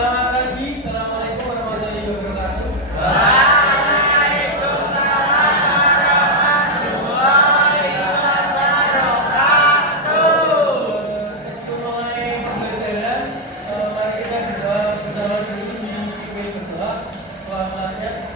Selamat pagi, Assalamualaikum warahmatullahi wabarakatuh. Sebelum mulai pembelajaran, mari kita berdoa bersama dulu di pimpin berdoa. Selamatnya.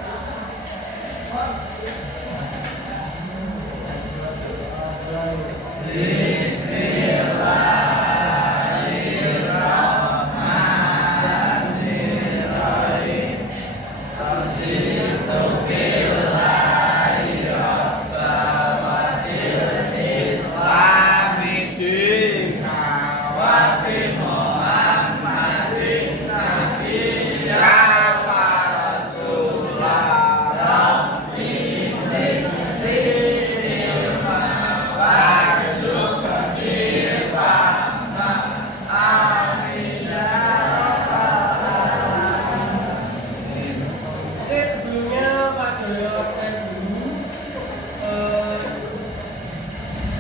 Oke, sebelumnya Pak Joyo absen dulu.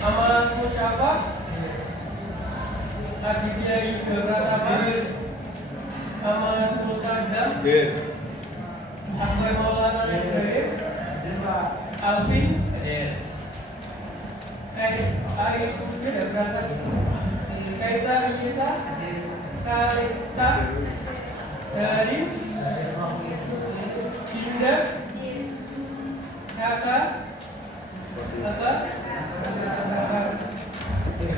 Amanku siapa? Aditya Yuda Pratama. Amanku Kazam. Akbar Maulana Ibrahim. Alvin. Kaisar Yesa. Kalista. Dari Dinda. Kakak.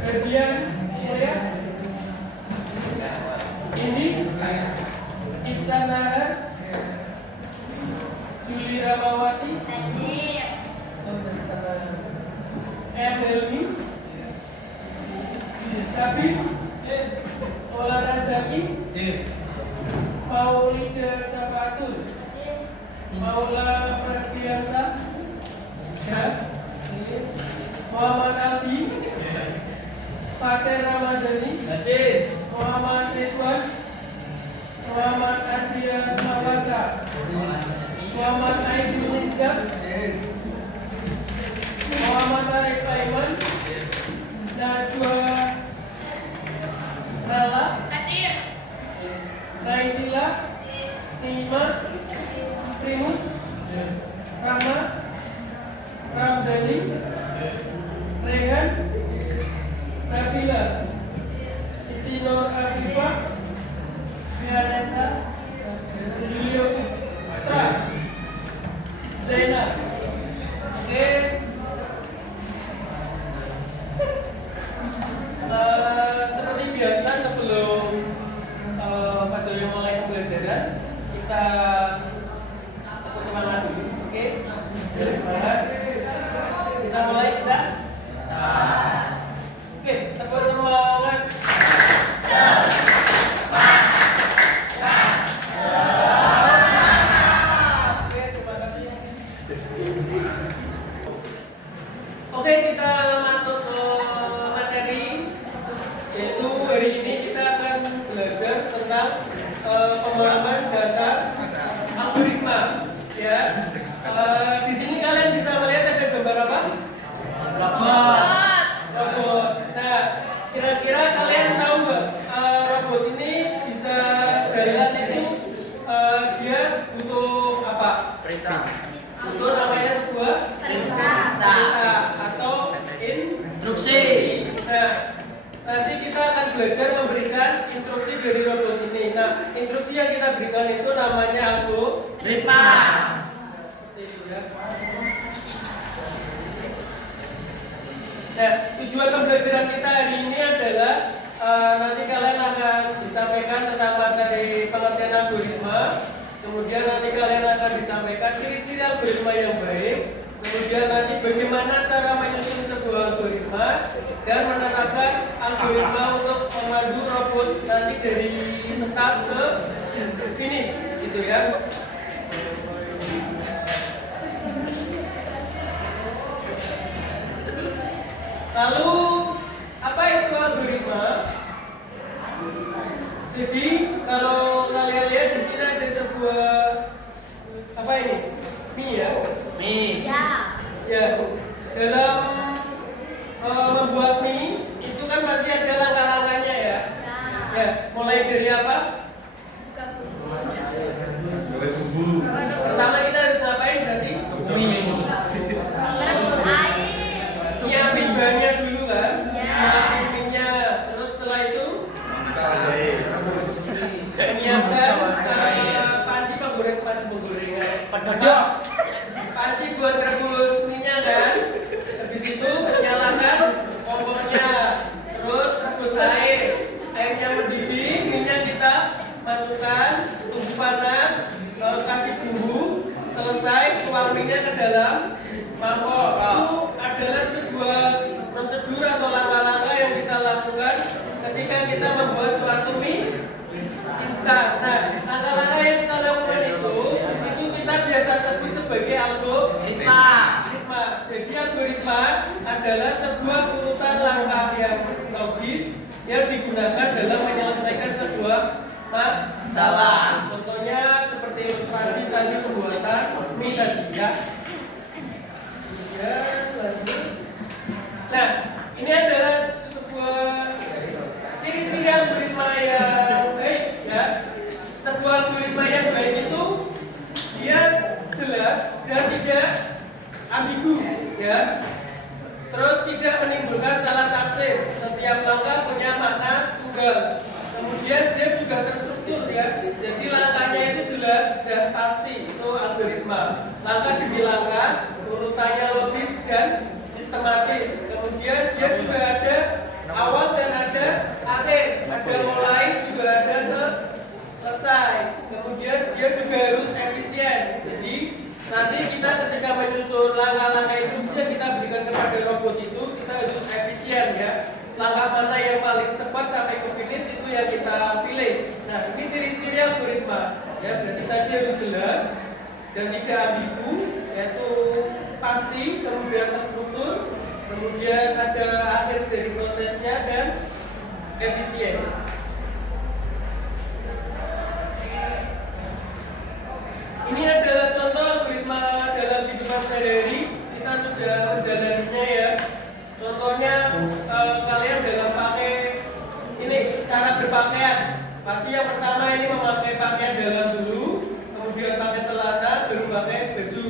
Ferdian Mulya. Ini Isanahar. Juli Ramawati. Helmi. Sabit. Maulana Zaki. Maulida Safatul. Maulana Ferdiansa. Muhammad Aldi. Fateh Ramadhani. Muhammad Ridwan. Muhammad Andrian Mawasa. Muhammad Aidil Nizam. Muhammad Tarik Aiman. Najwa Nala. Naisila. Nima. Primus. Rama. Ramdhani. Rehan. Sabila. Siti Nur Afifah. Fianesa. Julio Putra. Zainab. Oke. Seperti biasa sebelum Pak Joyo mulai pembelajaran, kita tepuk semangat dulu. Oke. Semangat. Kita mulai bisa? Oke, tepuk semangat. Oke, terima kasih. Oke, kita masuk ke materi, yaitu hari ini kita akan belajar tentang pemahaman dasar algoritma. Ya, di sini kalian bisa melihat ada gambar apa? Robot. Nah, kira-kira kalian tahu nggak robot ini bisa jalan itu dia butuh apa? Butuh namanya sebuah perintah atau instruksi. Nah, nanti kita akan belajar memberikan instruksi dari robot ini. Nah, instruksi yang kita berikan itu namanya algoritma. Seperti itu ya. Nah, tujuan pembelajaran kita hari ini adalah nanti kalian akan disampaikan tentang materi pengertian algoritma. Kemudian nanti kalian akan disampaikan ciri-ciri algoritma yang baik. Kemudian nanti bagaimana cara menyusun sebuah algoritma dan menerapkan algoritma untuk memandu robot nanti dari start ke finish, gitu ya. Lalu apa itu algoritma? Jadi kalau kalian lihat di sini ada sebuah apa ini? Mie ya? Mie. Ya. Dalam membuat mie itu kan pasti ada langkah-langkahnya ya. Ya. Mulai dari apa? Pertama kita harus ngapain berarti? Nyiapin bahannya dulu kan? Nyiapin minyak. Terus setelah itu menyiapkan panci penggorengan. Panci buat rebus minyak kan? Habis itu nyalakan kompornya. Terus rebus air. Airnya mendidih, minyak kita masukkan, tunggu panas, kasih bumbu, selesai tuang minyak ke dalam mangkok. Itu adalah sebuah prosedur atau langkah-langkah yang kita lakukan ketika kita membuat suatu mie instan. Nah, langkah-langkah yang kita lakukan itu kita biasa sebut sebagai algoritma. Jadi algoritma adalah sebuah urutan langkah yang logis yang digunakan dalam menyelesaikan sebuah masalah. Contohnya seperti ilustrasi tadi pembuatan mie tadi ya. Lanjut. Nah, ini adalah sebuah ciri-ciri algoritma yang baik ya. Sebuah algoritma yang baik itu dia jelas dan tidak ambigu ya. Terus tidak menimbulkan salah tafsir. Setiap langkah punya makna tunggal. Kemudian dia juga terstruktur ya. Jadi langkahnya itu jelas dan pasti. Itu algoritma. Langkah demi langkah, urutannya logis dan sistematis. Kemudian dia juga ada awal dan ada akhir. Ada mulai juga ada selesai. Kemudian dia juga harus efisien. Jadi nanti kita ketika menyusun langkah-langkah itu kita berikan kepada robot itu kita harus efisien ya. Langkah mana yang paling cepat sampai ke finish itu yang kita pilih. Nah, ini ciri-ciri algoritma ya. Berarti tadi harus jelas dan tidak ambigu, yaitu pasti, kemudian terstruktur, kemudian ada akhir dari prosesnya dan efisien. Ini adalah contoh algoritma dalam kehidupan sehari-hari. Kita sudah menjalaninya ya. Contohnya kalian dalam pakai ini cara berpakaian. Pasti yang pertama ini memakai pakaian dalam dulu, kemudian pakai celana, baru pakai baju,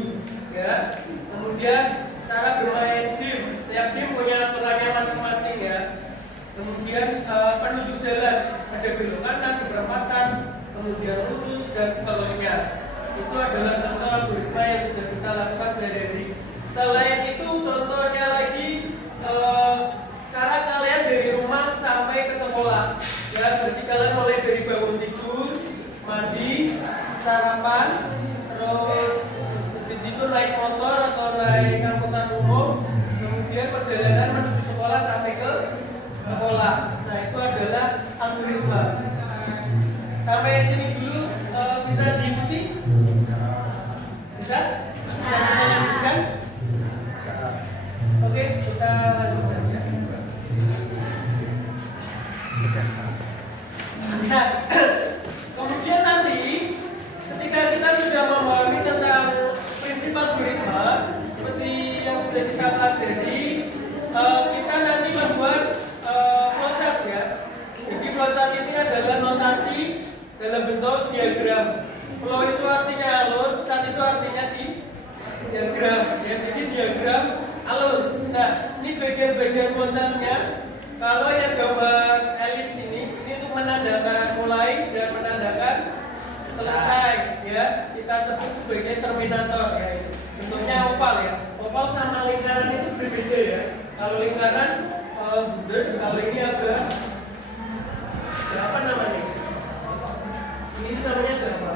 ya. Kemudian cara bermain game. Setiap game punya aturannya masing-masing ya. Kemudian penunjuk jalan, ada belok kanan, perempatan, kemudian lurus dan seterusnya. Itu adalah contoh algoritma yang sudah kita lakukan sehari-hari. Selain itu contohnya lagi cara kalian dari rumah sampai ke sekolah. Ya, berarti kalian mulai dari bangun tidur, mandi, sarapan, terus di situ naik motor atau naik angkutan umum, kemudian perjalanan menuju sekolah sampai ke sekolah. Nah, itu adalah algoritma. Sampai sini dulu bisa diikuti? Bisa? Bisa kita lanjutkan? Oke, kita lanjutkan ya. Nah, kemudian nanti ketika kita sudah memahami tentang prinsip algoritma seperti yang sudah kita pelajari, kita nanti membuat flowchart ya. Jadi flowchart ini adalah notasi dalam bentuk diagram. Flow itu artinya alur, chart itu artinya diagram ya. Jadi diagram alur. Nah, ini bagian-bagian flowchartnya. Kalau yang gambar elips ini untuk menandakan mulai dan menandakan selesai ya. Kita sebut sebagai terminator ya. Bentuknya oval ya. Oval sama lingkaran itu berbeda ya. Kalau lingkaran bunder, kalau ini agak ya, apa namanya? Ini namanya apa?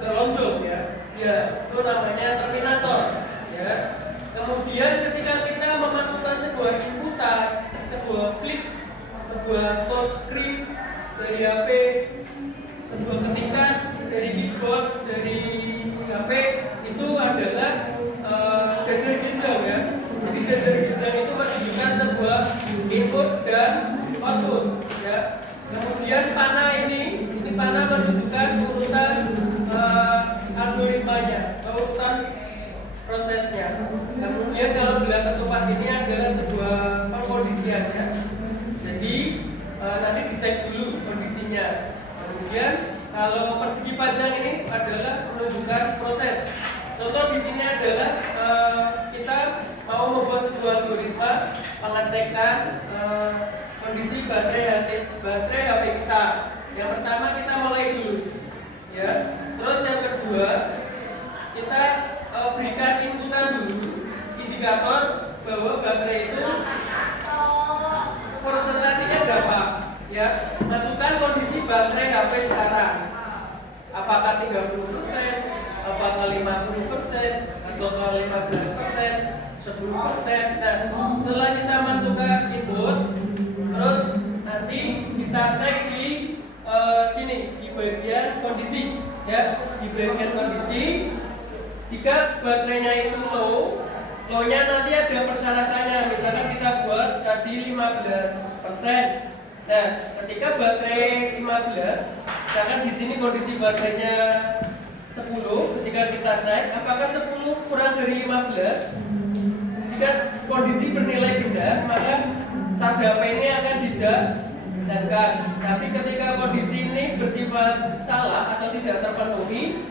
Kelonjong ya. Ya, itu namanya terminator ya. Kemudian ketika kita memasukkan sebuah inputan, sebuah klik, sebuah touchscreen dari HP, sebuah ketikan dari keyboard, dari HP, itu adalah jajar ginjal ya. Jadi jajar ginjal itu menunjukkan sebuah input dan output ya. Kemudian panah ini panah menunjukkan urutan algoritmanya, urutan prosesnya. Kemudian kalau bila ketupat ini adalah sebuah pengkondisian ya. Jadi nanti dicek dulu kondisinya. Kemudian Kalau persegi panjang ini adalah menunjukkan proses. Contoh di sini adalah kita mau membuat sebuah algoritma pengecekan kondisi baterai HP kita. Yang pertama kita mulai dulu, ya. Terus yang kedua kita berikan inputan dulu, indikator bahwa baterai itu persentasenya berapa, ya. Masukkan kondisi baterai HP sekarang, apakah 30%, apakah 50%, atau 15%, 10%. Nah, setelah kita masukkan input, terus nanti kita cek di sini di bagian kondisi, ya. Di bagian kondisi, jika baterainya itu low-nya nanti ada persyaratannya. Misalkan kita buat tadi 15%. Nah, ketika baterai 15, misalkan di sini kondisi baterainya 10, ketika kita cek apakah 10 kurang dari 15, jika kondisi bernilai benar, maka cas HP ini akan dijalankan. Tapi ketika kondisi ini bersifat salah atau tidak terpenuhi,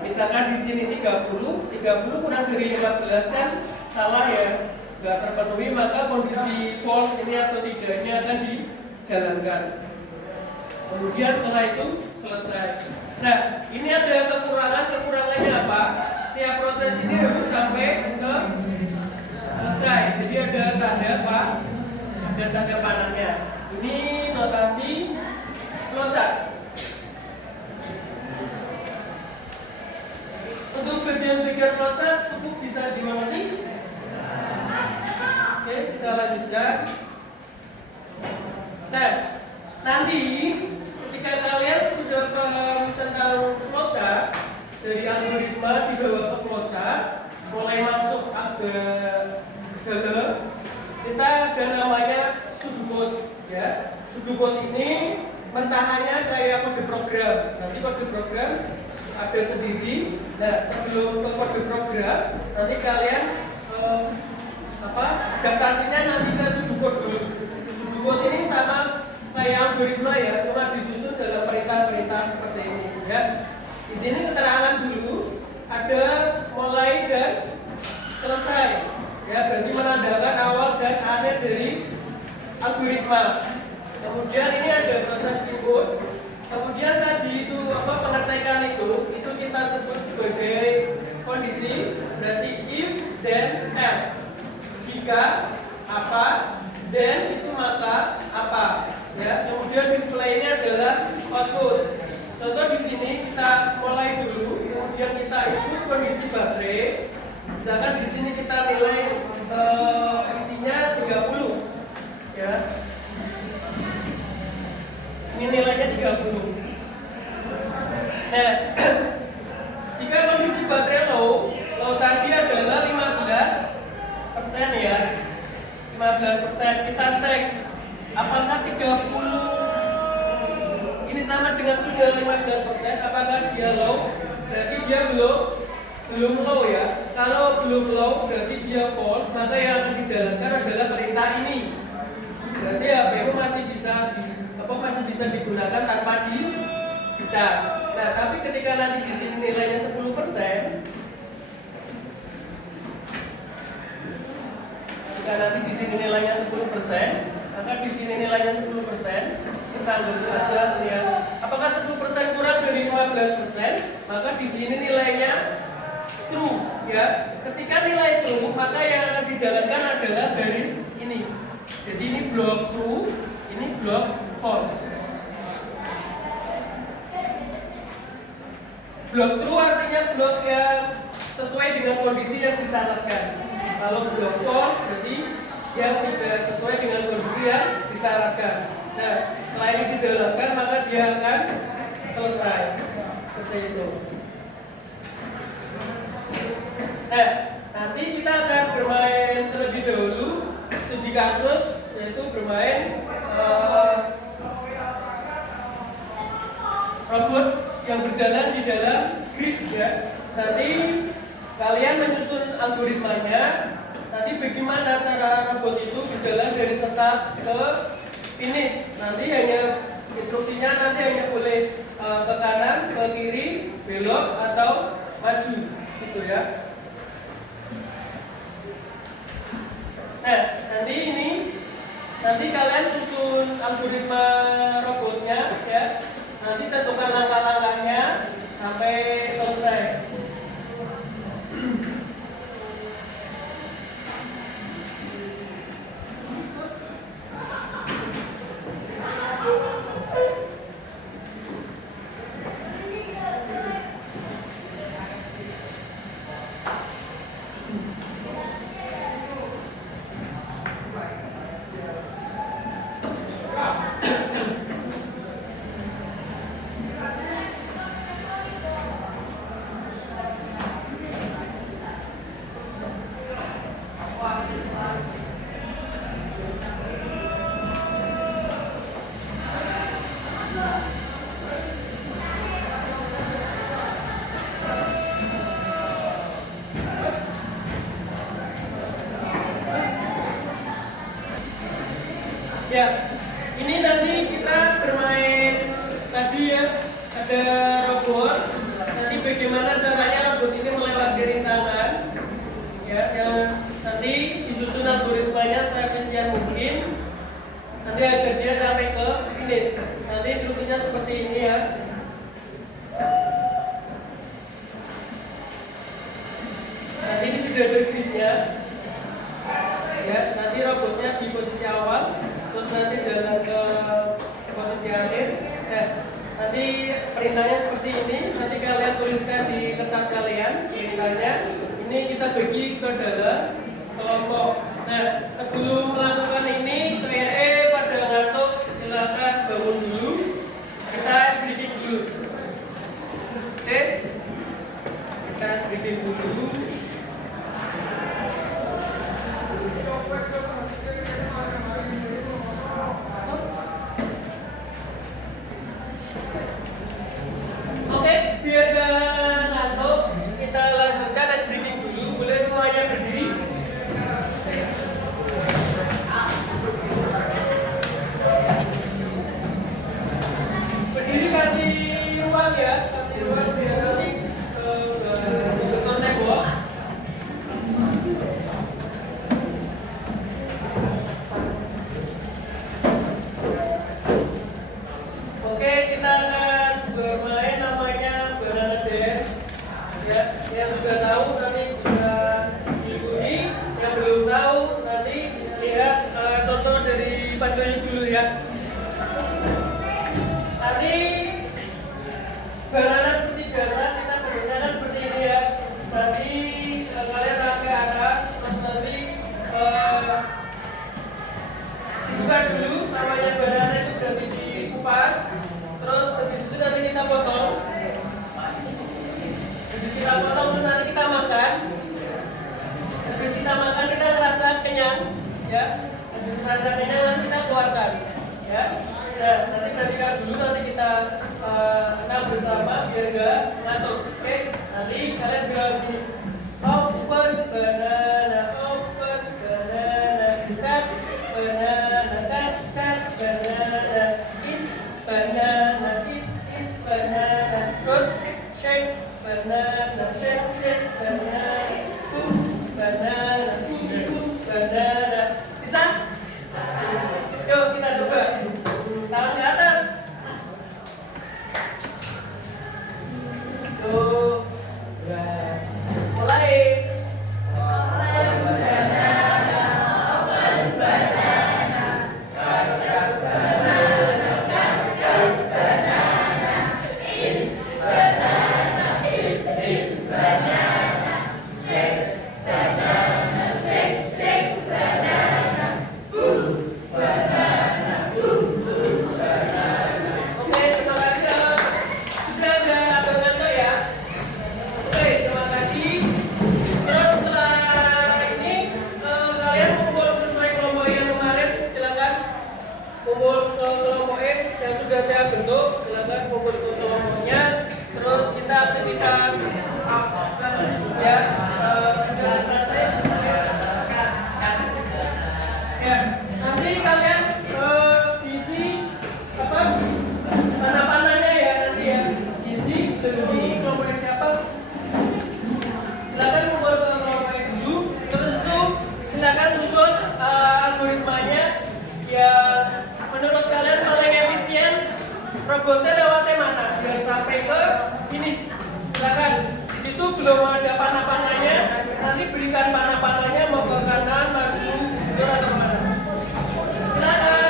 misalkan di sini 30 kurang dari 15 kan salah, ya, nggak terpenuhi, maka kondisi false ini atau tidaknya akan dijalankan. Kemudian setelah itu selesai. Nah, ini ada kekurangannya apa? Setiap proses ini harus sampai selesai. Jadi ada tanda apa? Ada tanda panahnya. Ini notasi flowchart. Untuk bagian-bagian flowchart cukup bisa dimengerti. Oke, kita lanjutkan. Nah, nanti ketika kalian sudah paham tentang flowchart, dari algoritma dibawa ke flowchart, mulai masuk agak dalam, kita ada namanya pseudocode, ya. Pseudocode ini mentahannya kayak kode program. Nanti kode program ada sendiri. Nah, sebelum ke kode program, nanti kalian adaptasinya nanti ke pseudocode dulu. Pseudocode ini sama kayak algoritma, ya, cuma disusun dalam perintah-perintah seperti ini, ya. Di sini keterangan dulu ada mulai dan selesai, ya, berarti menandakan awal dan akhir dari algoritma. Kemudian ini ada proses input. Kemudian tadi itu pengecekan itu kita sebut sebagai kondisi, berarti if then else. Jika apa, then itu maka apa, ya. Kemudian displaynya adalah output. Contoh di sini kita mulai dulu, kemudian kita input kondisi baterai. Misalkan di sini kita nilai isinya 30, ya. Ini nilainya 30. Nah, jika kondisi baterai low tadi adalah 15%, ya. 15%, kita cek apakah 30 ini sama dengan sudah 15%, apakah dia low? Berarti dia belum low, ya. Kalau belum low berarti dia false, maka yang akan dijalankan adalah perintah ini. Berarti HPmu masih bisa digunakan tanpa dicas. Nah, tapi ketika nanti di sini nilainya 10%, jika nanti di sini nilainya 10%, maka di sini nilainya 10%, kita ambil aja lihat apakah 10% kurang dari 15%, maka di sini nilainya true, ya. Ketika nilai true, maka yang akan dijalankan adalah garis ini. Jadi ini blok true, ini blok false. Blok true artinya blok yang sesuai dengan kondisi yang disyaratkan. Kalau blok false berarti yang tidak sesuai dengan kondisi yang disyaratkan. Nah, setelah ini dijalankan maka dia akan selesai. Seperti itu. Nah, nanti kita akan bermain terlebih dahulu studi kasus, yaitu bermain robot yang berjalan di dalam grid, ya. Nanti kalian menyusun algoritmanya. Nanti bagaimana cara robot itu berjalan dari start ke finish. Nanti hanya Instruksinya nanti hanya boleh ke kanan, ke kiri, belok atau maju, gitu ya. Nah, nanti kalian susun algoritma robotnya ya. Nanti tentukan langkah-langkahnya sampai selesai. Ya, ini nanti kita bermain tadi ya, ada robot. Nanti bagaimana caranya robot ini melewati rintangan, ya, yang nanti disusun algoritmanya seefisien mungkin. Nanti agar dia sampai ke finish. Nanti instruksinya seperti ini ya. Nanti ini sudah ada gridnya. Ya, nanti robotnya di posisi awal. Terus nanti jalan ke posisi akhir. Nanti perintahnya seperti ini. Nanti kalian tuliskan di kertas kalian ceritanya. Ini kita bagi ke dalam kelompok. Nah, sebelum melakukan ini, pada ngantuk silakan bangun dulu. Kita breathing dulu. Oke? Kita breathing dulu. Oke, biar gak ngantuk, kita lanjutkan ice breathing dulu. Boleh semuanya berdiri. Berdiri kasih ruang ya, kasih ruang biar nanti bentuk tembok. Oke, kita akan bermain namanya banana dance. Ya, yang sudah tahu nanti bisa diikuti. Yang belum tahu nanti lihat contoh dari Pak Joy dulu ya. Nanti banana seperti biasa kita menggunakan seperti ini ya. Nanti kalian angkat ke atas, terus nanti dibuka dulu. Namanya banana itu berarti dikupas. Terus habis itu nanti kita potong. Habis kita potong terus nanti kita makan. Habis kita makan kita merasa kenyang, ya. Habis merasa kenyang nanti kita keluarkan, ya. Nah, nanti perhatikan dulu nanti kita senam bersama biar gak ngantuk. Oke? Nanti kalian bilang gini. Open banana, cut banana, cut banana, eat banana, eat banana. Terus shake banana, shake banana, banana, banana. Bisa? Yuk kita coba. Tangan di atas. Tuh. Mulai. robotnya lewatnya mana biar sampai ke finish. Silakan. Di situ belum ada panah-panahnya. Nanti berikan panah-panahnya mau ke kanan, maju, mundur atau mana. Silakan.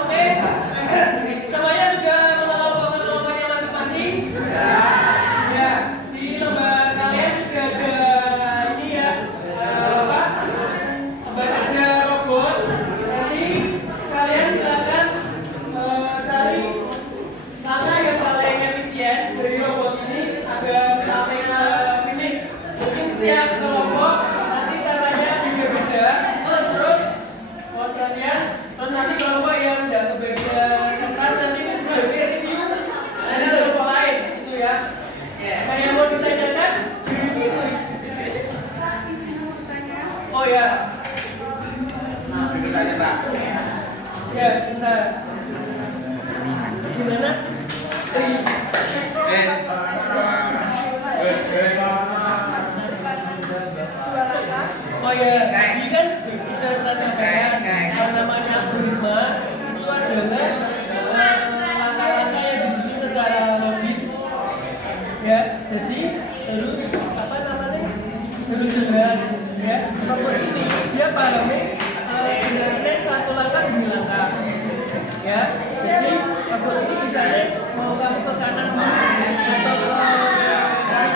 Oke. Semuanya sudah mengelompokkan kelompoknya masing-masing. Ya, di lomba kalian juga ada ini ya, apa? Baca robot. Nanti kalian silakan cari langkah yang paling efisien dari robot ini agar sampai ke finish. Mungkin setiap kelompok nanti caranya beda-beda. Terus buat kalian, terus nanti kelompok yang tidak kebagian kertas nanti bisa review ada kelompok lain itu ya. Nah, yang mau ditanyakan? Oh ya. Ditanya Pak. Ya, bentar. Gimana? Oh ya, ini kan sudah saya sampaikan yang namanya algoritma itu adalah langkah-langkah yang disusun secara logis. Ya, jadi harus apa namanya? Harus jelas. Ya, robot ini dia pahami sebenarnya satu langkah demi langkah. Ya, jadi robot ini misalnya mau kamu ke kanan atau ke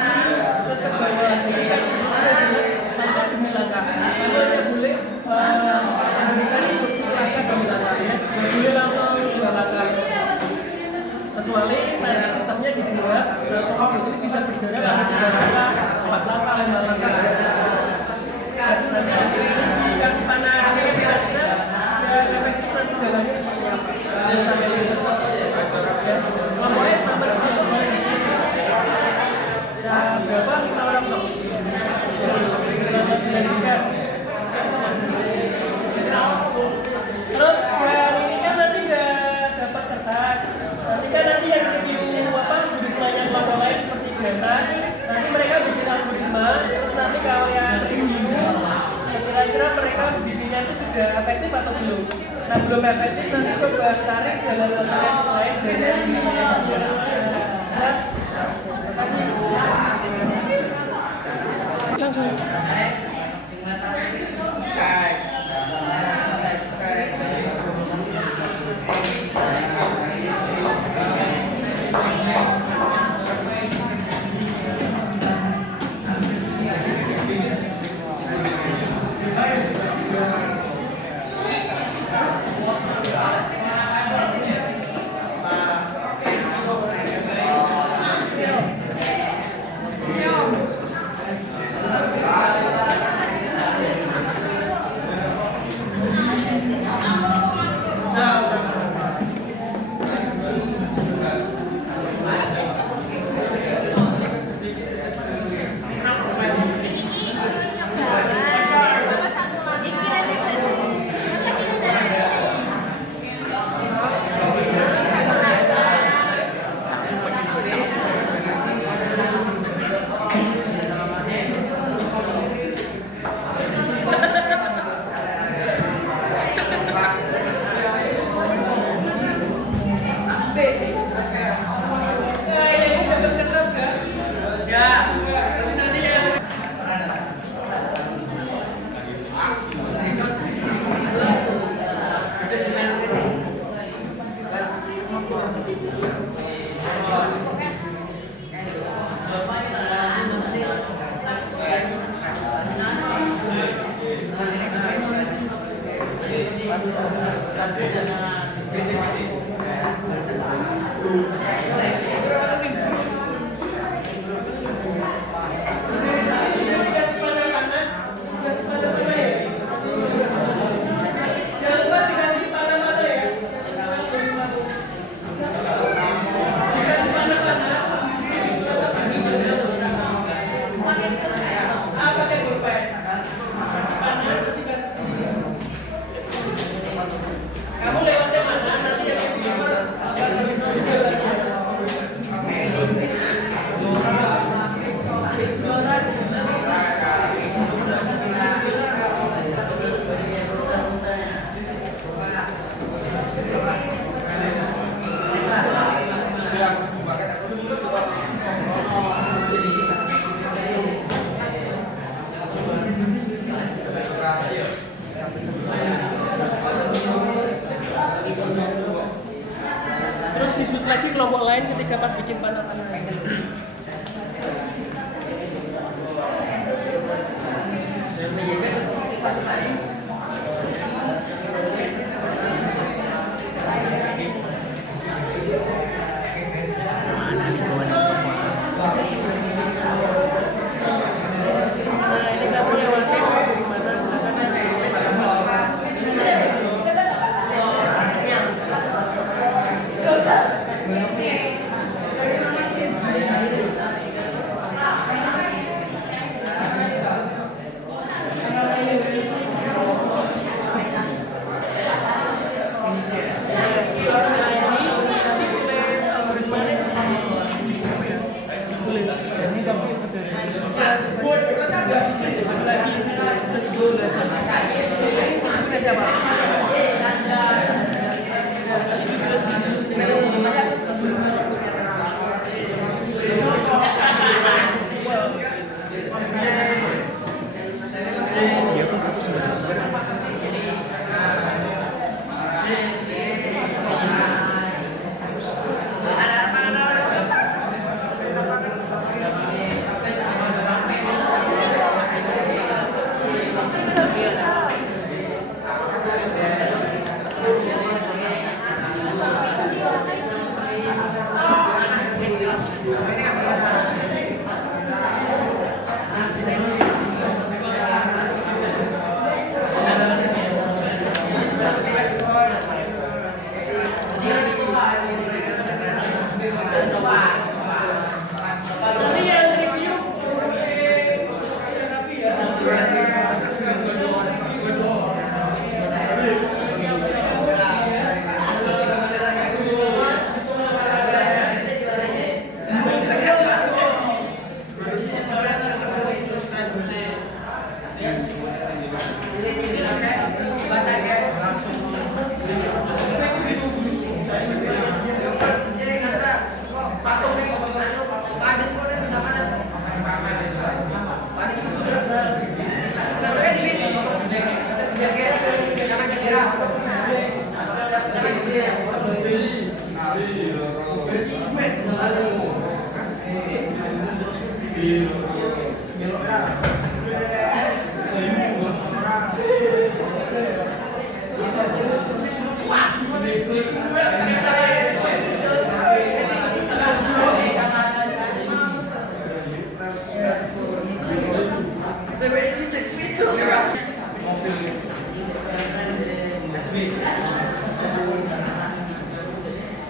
kiri terus ke bawah. Jadi kasih jelas langkah demi langkah. Kamu hanya boleh memberikan instruksi langkah demi langkah ya. Nggak boleh langsung dua langkah. Kecuali nanti sistemnya dibuat soal robot ini bisa berjarak ada 3 langkah, 4 langkah, 5 langkah. Nanti dikasih panah kira-kira dan efektif nanti jalannya seperti apa dan sampai lulus ya kelompoknya tambah dia semuanya ya berapa 5 orang dong terus yang ini kan nanti nggak dapat kertas nanti kan nanti yang review apa duduk banyak kelompok lain seperti biasa nanti mereka bikin algoritma terus nanti kalau yang review kira-kira mereka bikinnya itu sudah efektif atau belum? Nah belum efektif nanti coba cari jalan alternatif lain dari terima kasih. Langsung.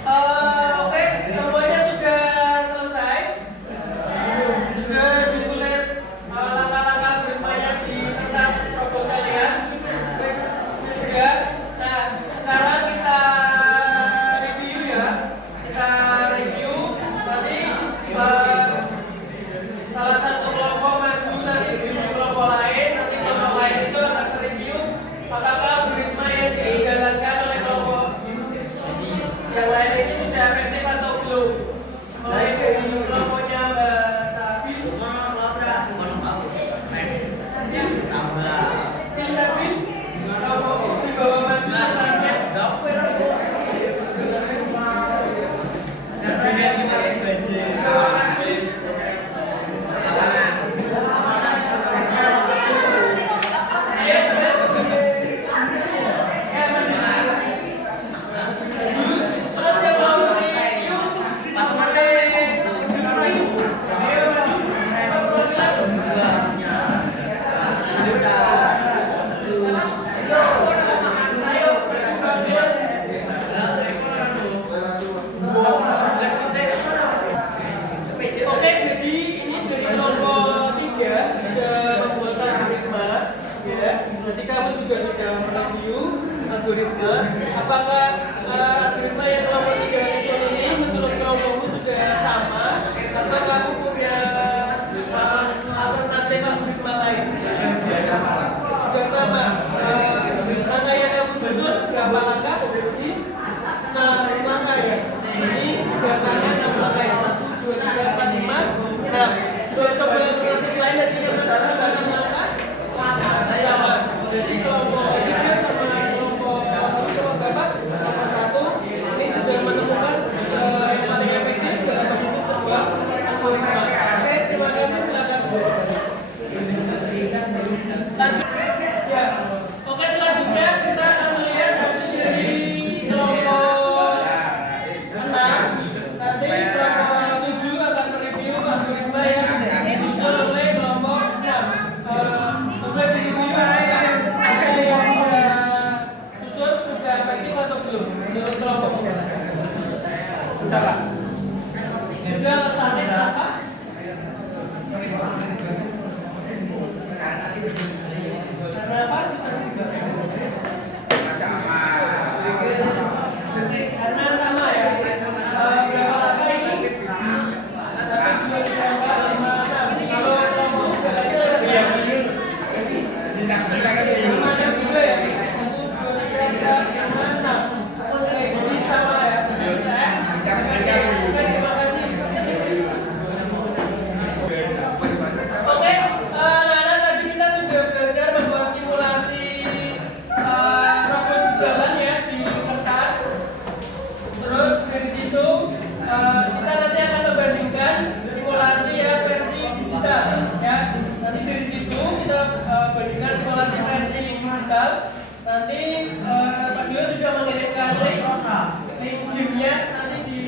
Oke, semuanya sudah selesai. Sudah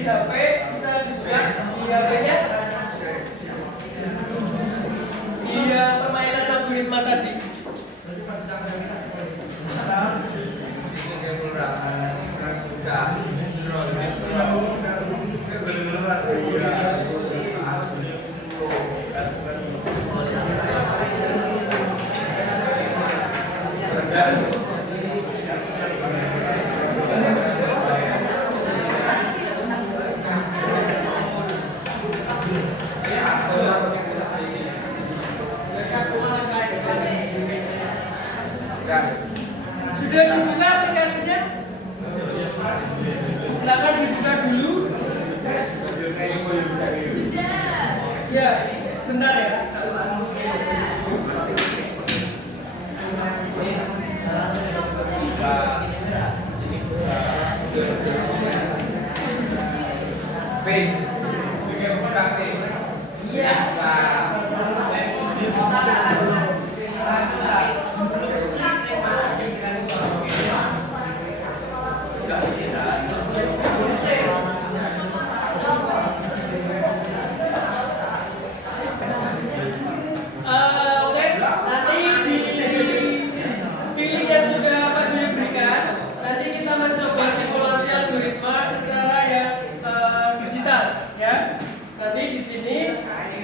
HP, bisa juga di HP-nya. Di permainan algoritma tadi. Sudah dibuka aplikasinya? Silakan dibuka dulu. Ya, sebentar ya.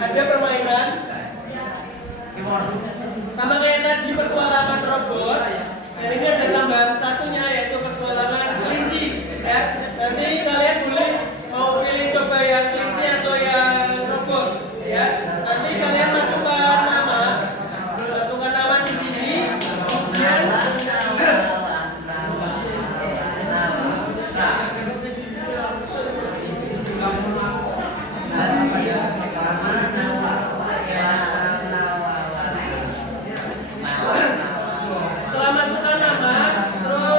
Ada permainan sama kayak tadi petualangan robot. Dan ini ada tambahan satunya yaitu petualangan kelinci ya. Nanti kalian boleh mau pilih coba yang kelinci atau yang robot ya. Nanti kalian masukkan nama di sini. Kemudian setelah masukkan nama, terus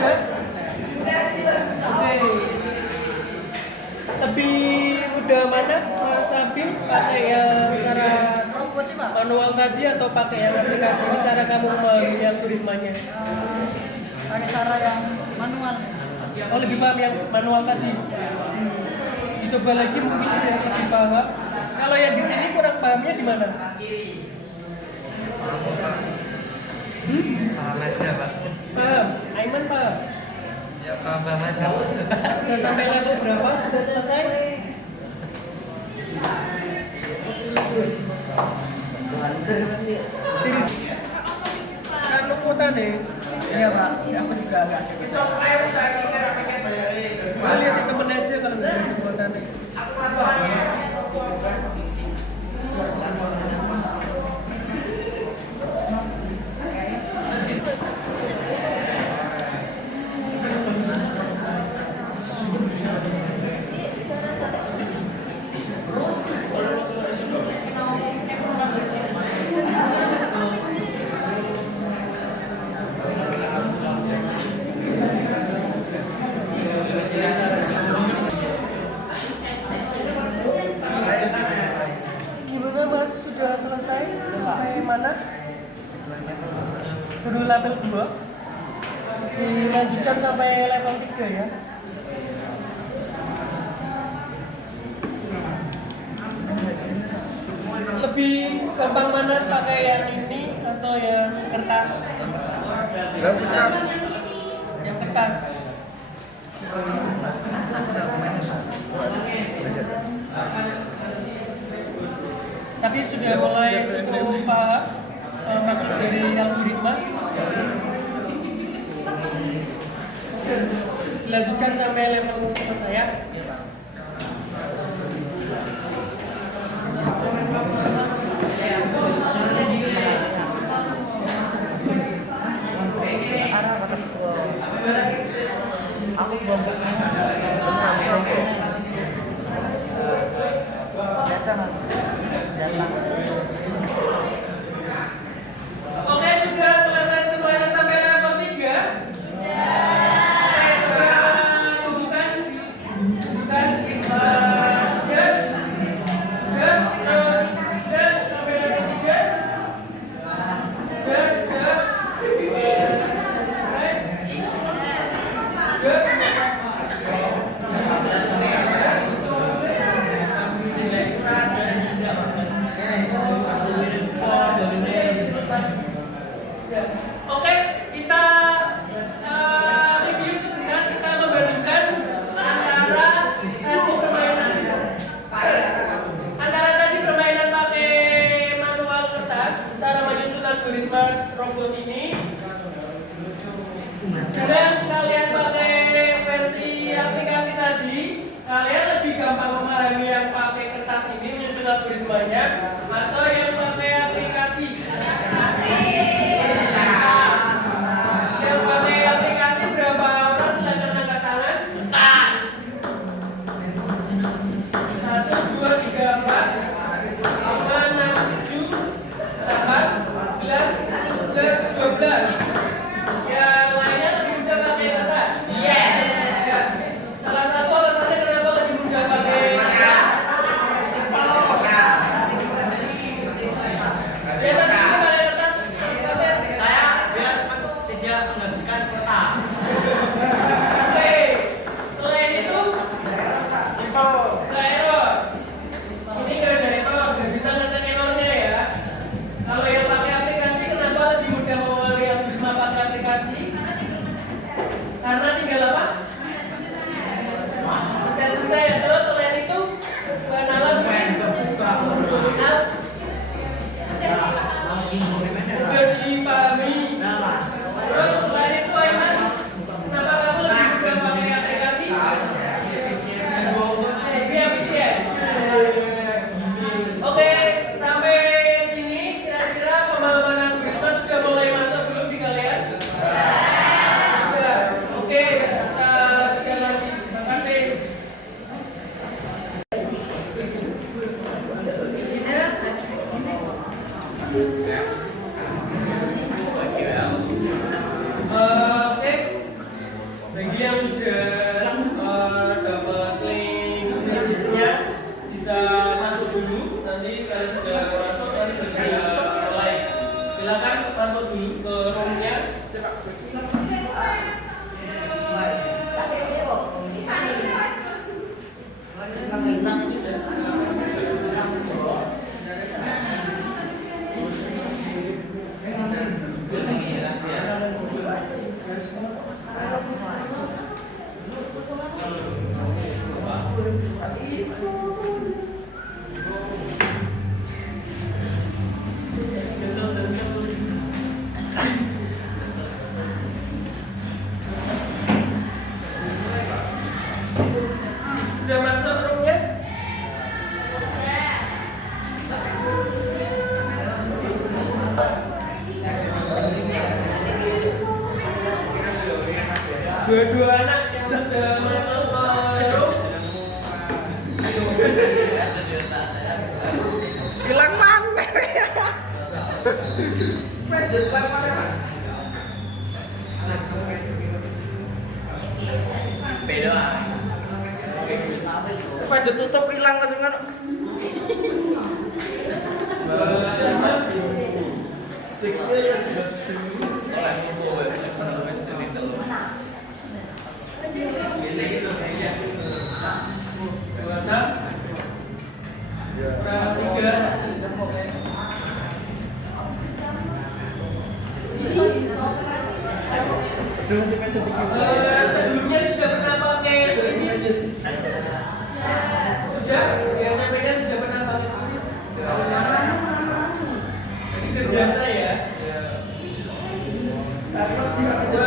sudah? Oke. Lebih mudah mana Mas Abim, pakai yang cara manual tadi atau pakai yang aplikasi? Ini cara kamu memahami algoritmanya? Pakai cara yang manual. Oh, lebih paham yang manual tadi. Dicoba lagi mungkin yang lebih paham. Kalau yang di sini kurang pahamnya di mana? Paham aja, Pak. Paham? Aiman paham? Ya paham aja. Sudah sampai level berapa? Sudah selesai? Anu kuota deh. Iya Pak, aku juga agak. Lihat di temen aja kalau nggak ada kuota deh. Gimana Mas, sudah selesai? Sampai mana? Baru level 2. Dilanjutkan sampai level 3 ya. Lebih gampang mana pakai yang ini atau yang kertas? Yang kertas. Tapi sudah mulai cukup paham maksud dari algoritma. Dilanjutkan sampai level selesai ya. Aku bongkoknya datang. Oke, sudah selesai semuanya sampai level 3. Saya coba tunjukkan sudah sampai level 3. Sudah selesai. Oke, kita review sebentar, kita membandingkan antara tadi permainan pakai manual kertas, cara menyusun algoritma robot ini, dan kalian pakai versi aplikasi tadi, kalian lebih gampang memahami yang pakai kertas ini menyusun algoritmanya atau yang pakai aplikasi. Yang pakai aplikasi berapa orang silakan angkat tangan. 1, 2, 3, 4, 5, 6, 7, 8, 9, 10, 11, 12. Yang lainnya lebih mudah pakai kertas. Yes. Ya. Salah satu alasannya kenapa lebih mudah pakai kertas. Sudah masuk roomnya? Dua-dua anak yang sudah masuk room. Gelang mana? Beda. Pada tutup hilang langsung kan. Sebelumnya sudah pernah pakai krisis? Sudah? Ya SMP-nya sudah pernah pakai krisis? Jadi terbiasa ya? Dua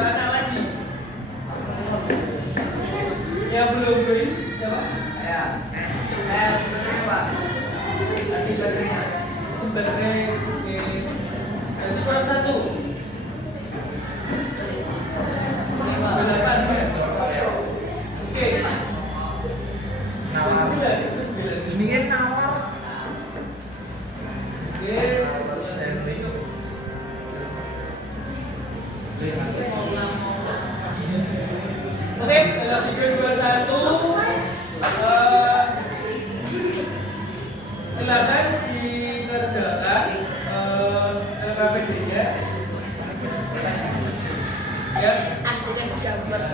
anak lagi yang belum join siapa? Mr. Ray. Oke. Nanti kurang satu. Oke. Jenenge nawar. Oke. Oke, dalam video 21 silakan dikerjakan LKPD-nya. Ya. Aku kan gambar.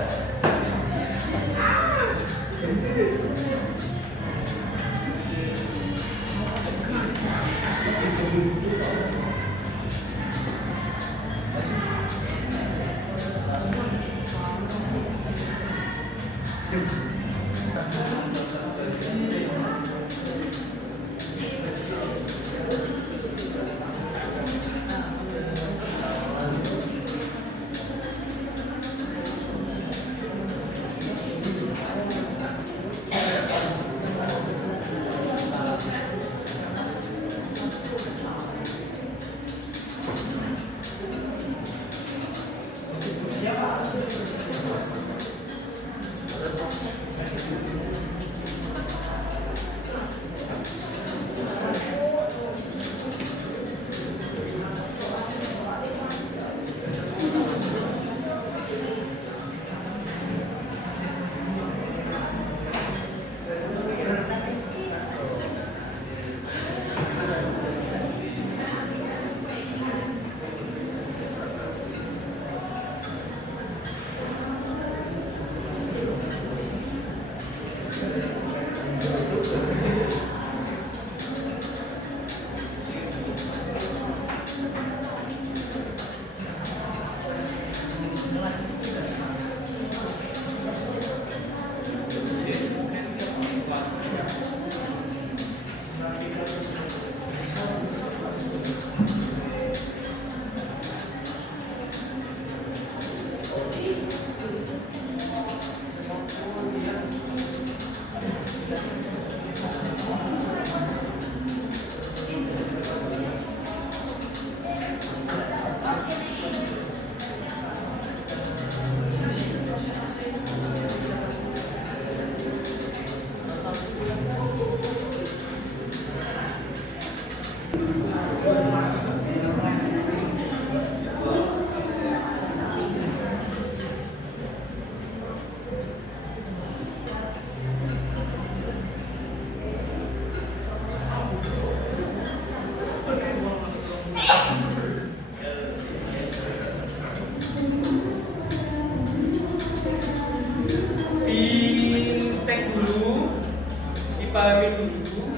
dipahami dulu,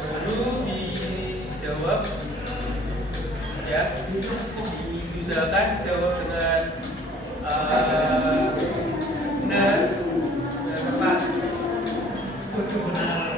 baru dijawab. Ya, diusahakan dijawab dengan benar dan tepat. Benar.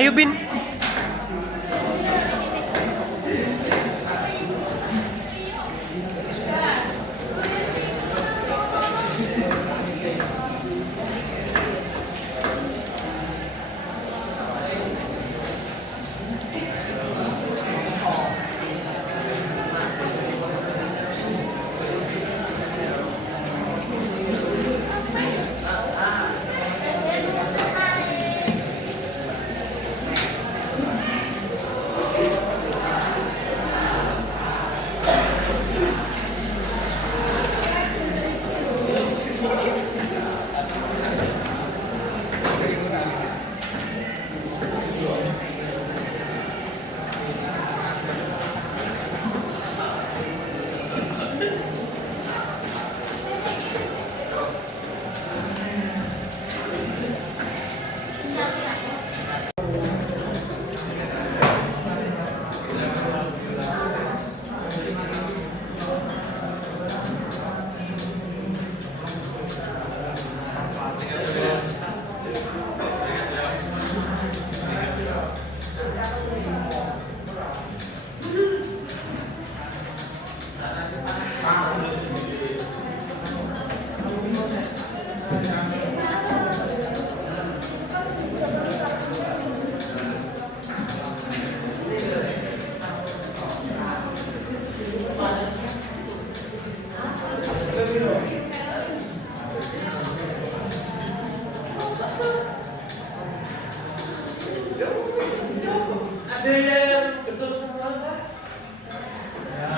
Ayo Bin. Ada yang betul semua Pak? Ya.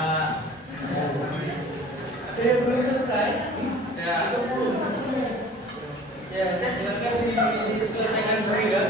Ada yang belum selesai? Ya. Ya, silakan diselesaikan dulu ya.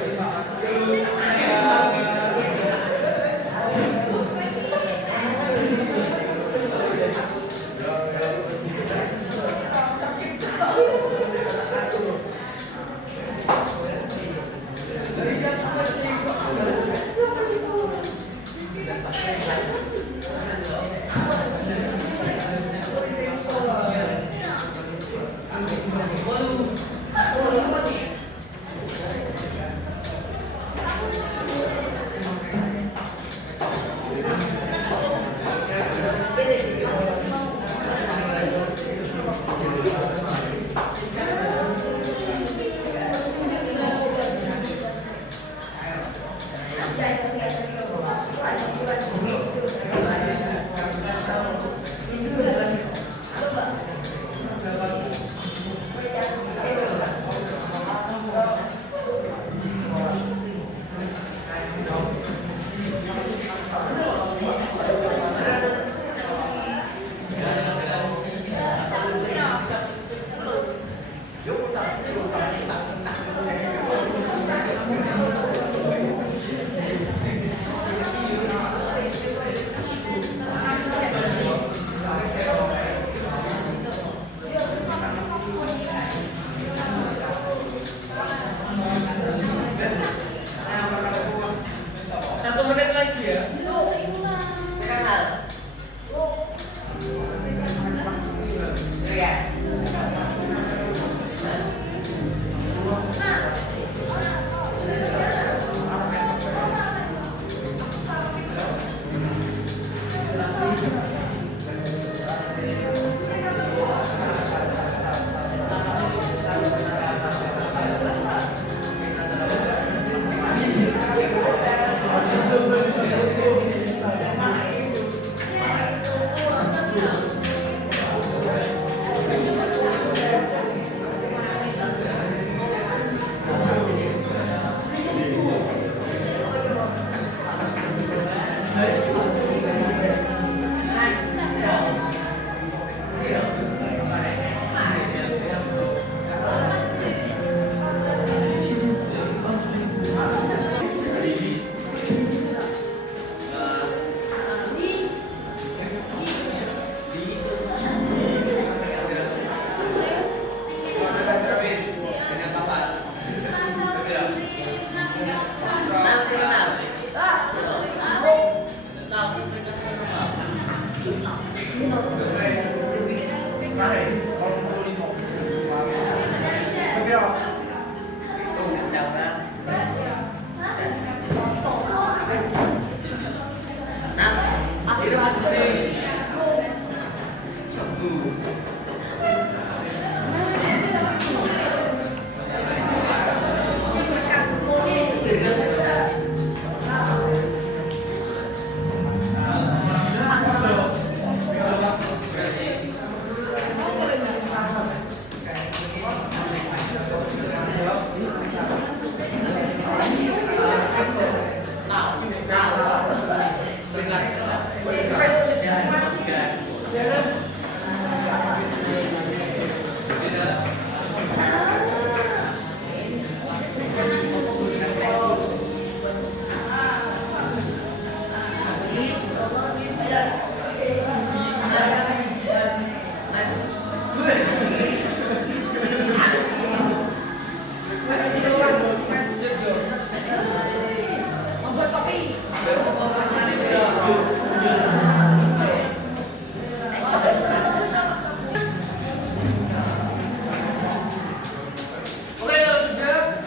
Oke, kalau sudah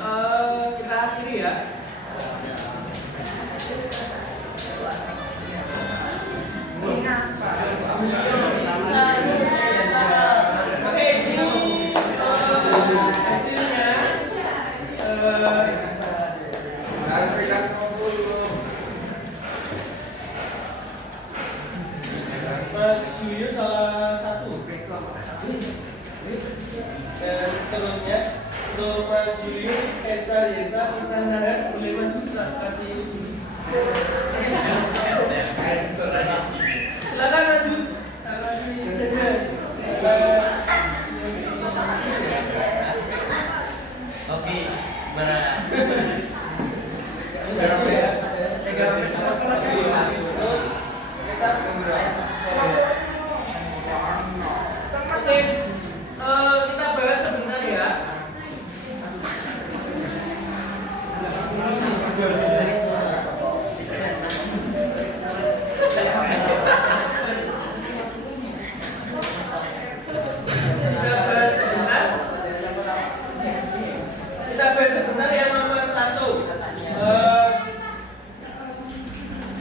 kita akhiri ya. Oke, ini hasilnya. Mas Yuyu salah satu. Dan seterusnya untuk Mas Yuyu, Esa, Yesa, Isanara, boleh maju kasih. Silakan maju. Kasih jajan. Oke, mana? Terus Esa. Oke, kita bahas sebentar ya. Kita bahas sebentar yang nomor 1.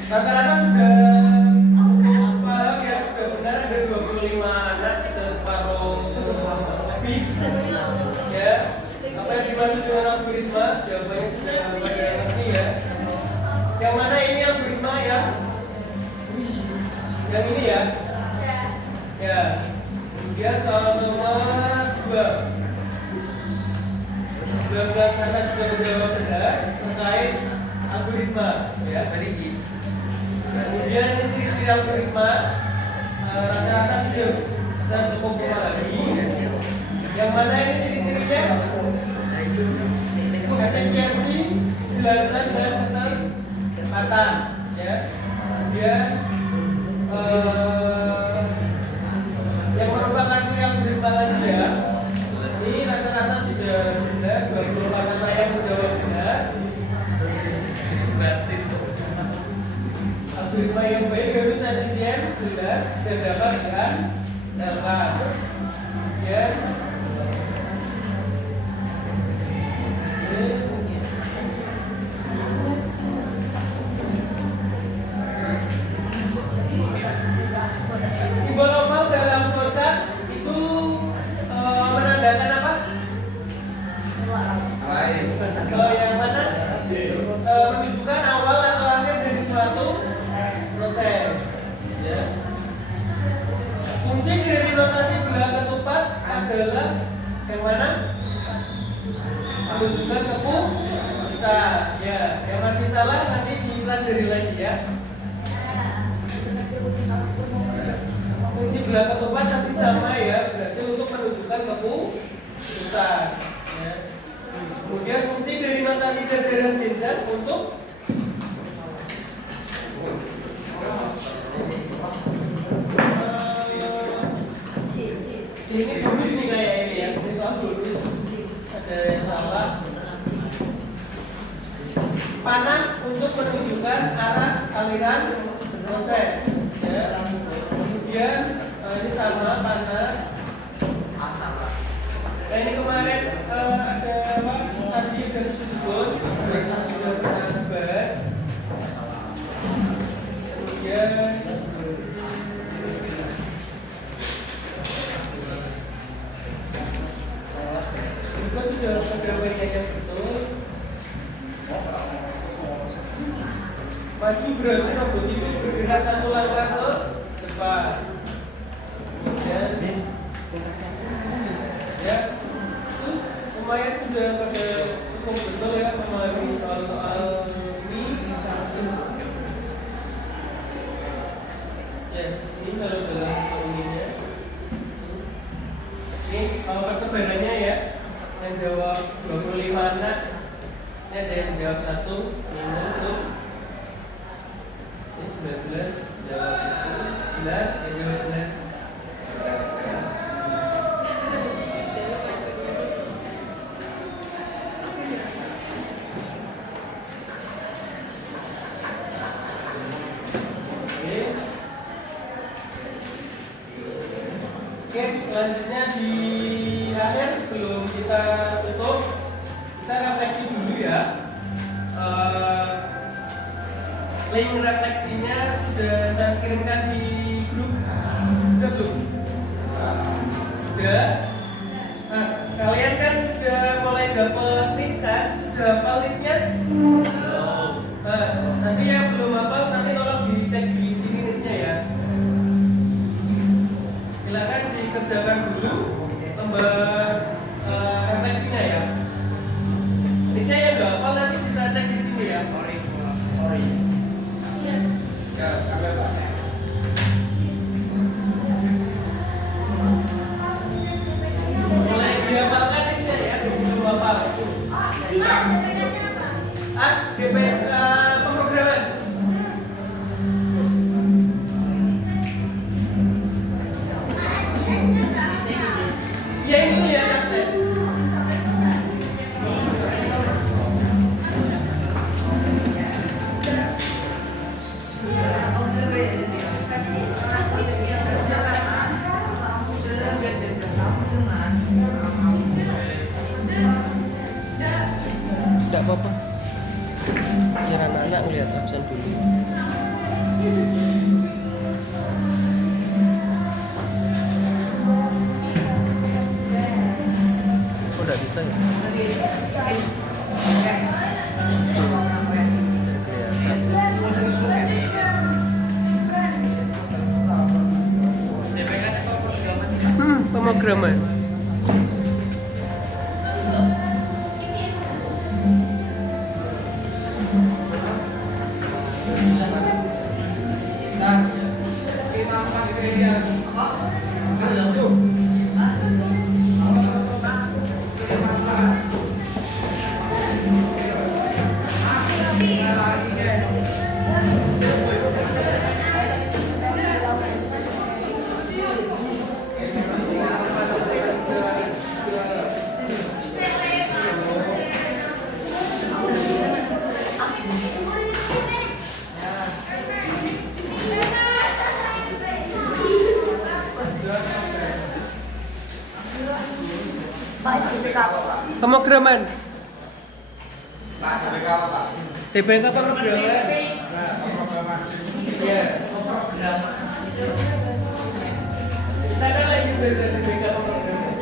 Rata-rata sudah paham ya, sudah benar ada 25 anak, sudah separuh lebih. Ya, apa yang dimaksud dengan algoritma? Jawabannya sudah ngerti ya. Yang mana ini algoritma ya? Yang ini ya? Ya. Kemudian soal nomor 2. 19 sana sudah menjawab benar terkait algoritma ya. Kemudian ini ciri-ciri algoritma rata-rata sudah bisa cukup memahami. Yang mana ini ciri-cirinya? Efisiensi, kejelasan dan ketepatan ya. Kemudian yang merupakan ciri algoritma lagi ya. Ini rata-rata sudah benar, 24 kata yang menjawab benar. Algoritma yang baik harus efisien, jelas, dan dapat diandalkan. Kemudian simbol oval dalam flowchart itu menandakan apa? Yang mana? Menunjukkan awal atau akhir dari suatu proses. Ya. Fungsi dari rotasi belah ketupat adalah yang mana? Menunjukkan keputusan. Ya, yang masih salah nanti dipelajari lagi ya. Fungsi belah ketupat nanti sama ya, berarti untuk menunjukkan keputusan. Ya. Kemudian fungsi dari notasi jajaran genjat untuk ini bonus nih kayak ini ya, ini soal bonus. Ada yang salah. Panah untuk menunjukkan arah aliran proses. Ya. Kemudian ini sama panah ada apa? Tadi udah disebut, kita sudah pernah bahas. Kemudian kita sudah programmernya yang betul. Maju berarti robot itu bergerak satu langkah ke depan. Kemudian ya, itu lumayan sudah pada cukup betul ya memahami soal-soal ini. Ya, ini kalau dalam ininya. Ini persebarannya ya, yang jawab 25 anak, ini ada yang jawab 1, ini tuh. Ini 19 jawab itu, benar, yang jawab benar. Oke, selanjutnya di akhir sebelum kita tutup, kita refleksi dulu ya. Link refleksinya sudah saya kirimkan di grup. Sudah belum? Sudah. Nah, kalian kan sudah mulai dapat list kan? Sudah hafal listnya? Nah, nanti yang belum hafal nanti tolong dicek di sini listnya ya. Silakan dikerjakan dulu lembar refleksinya ya. Listnya yang nggak hafal nanti bisa cek di sini ya. Mulai dihafalkan listnya ya, belum hafal. DP pemrograman. Ya ini ya absen. Tidak apa-apa. Biar anak-anak ngeliat absen dulu. Oh, tidak bisa ya? Pemrograman. Pemrograman. DPK pemrograman. Ya. Kita kan lagi belajar DPK pemrograman.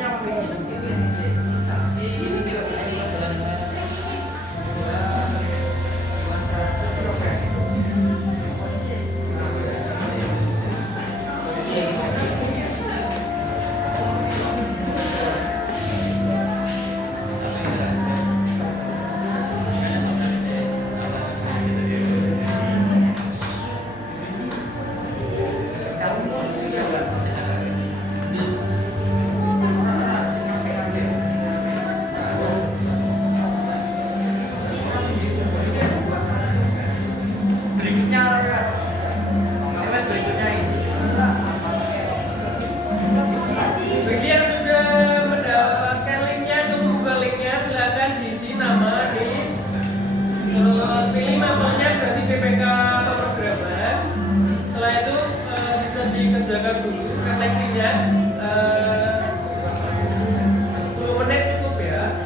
Bagi yang sudah mendapatkan linknya, tunggu buka linknya, silakan diisi nama, NIS, terus pilih mapelnya berarti DPK pemrograman. Setelah itu bisa dikerjakan dulu refleksinya, 10 menit cukup ya.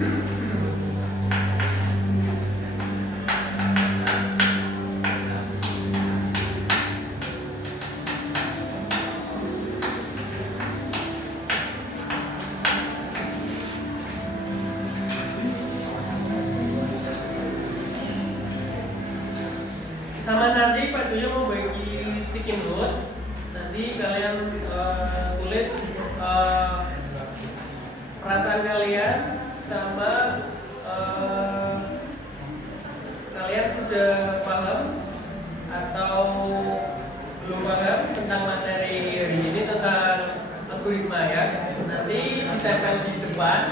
Sama nanti Pak Joyo mau bagi sticky note. Nanti kalian tulis perasaan kalian sama kalian sudah paham atau belum paham tentang materi hari ini tentang algoritma ya. Nanti ditempel di depan.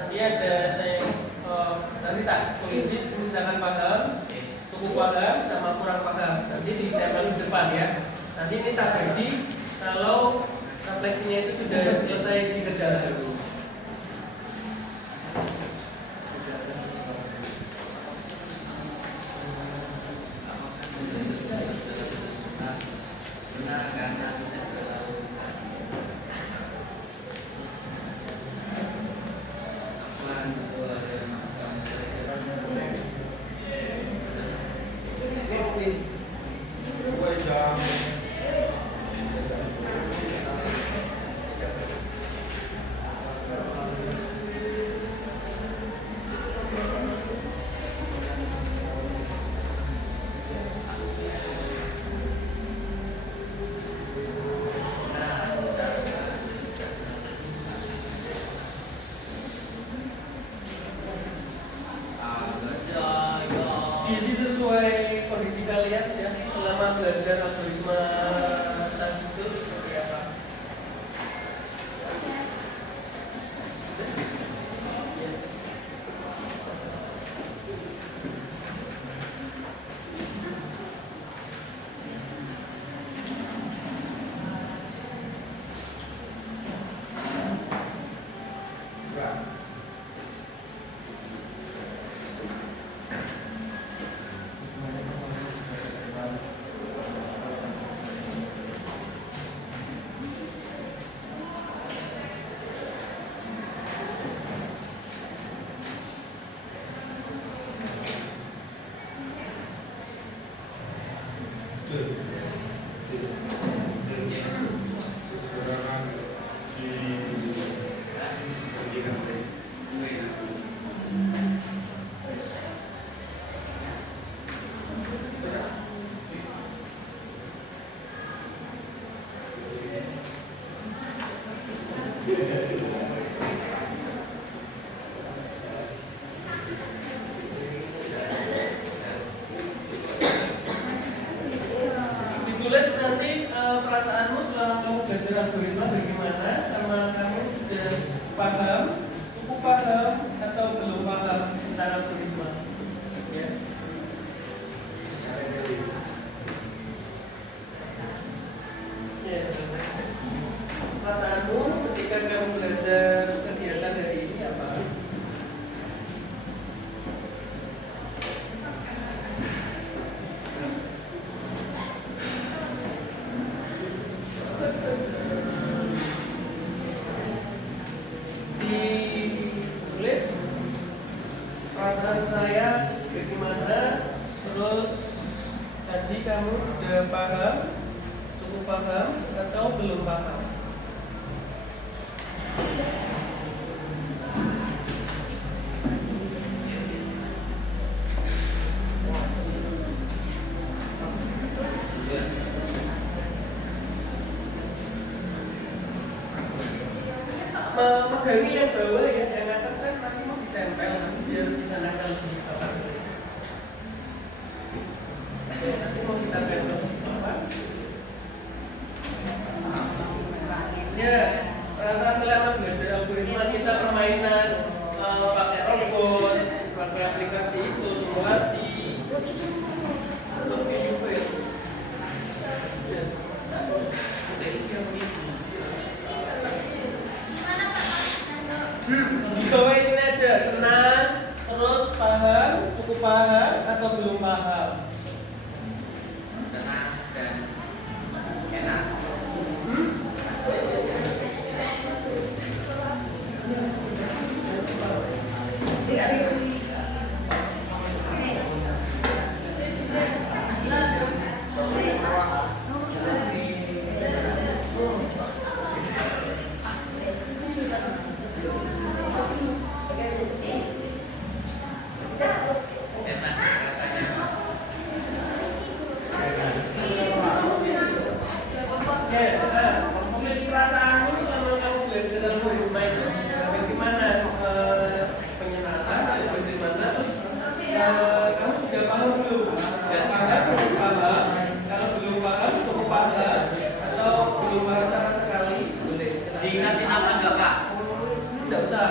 Nanti ada saya nanti tak tulis misalkan paham, cukup paham sama kurang paham. Nanti ditempel di depan ya. Nanti ini tak bagi kalau refleksinya itu sudah selesai dikerjakan dulu. Isi sesuai kondisi kalian ya selama belajar algoritma tadi itu seperti apa. Ditulis nanti perasaanmu selama kamu belajar algoritma bagaimana, sama kamu sudah paham, cukup paham atau belum paham tentang algoritma. Ya. Ya. Perasaanmu ketika kamu belajar kegiatan dari ini apa? Ditulis perasaan saya bagaimana, terus tadi kamu sudah paham, cukup paham atau belum paham. Memegangi yang bawah ya, yang atas kan nanti mau ditempel biar bisa nempel di bawah. Nanti mau kita tempel di bawah. Ya, perasaan selama belajar algoritma kita permainan pakai robot, pakai aplikasi itu, simulasi, atau video file. Di bawah ini aja, senang, terus paham, cukup paham atau belum paham. Senang dan enak. Paham belum? Paham. Kalau belum paham, cukup paham. Atau belum paham sama sekali, boleh. Dikasih nama enggak, Pak? Tidak usah.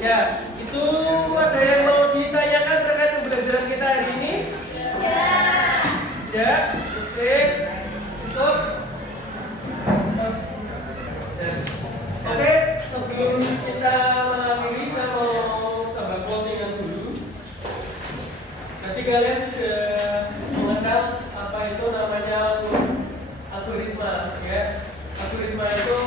Ya, itu ada yang mau ditanyakan terkait pembelajaran kita hari ini? Ya, oke, cukup. Oke, sebelum kita mengakhiri kalian sudah mengenal apa itu namanya algoritma, ya. Algoritma itu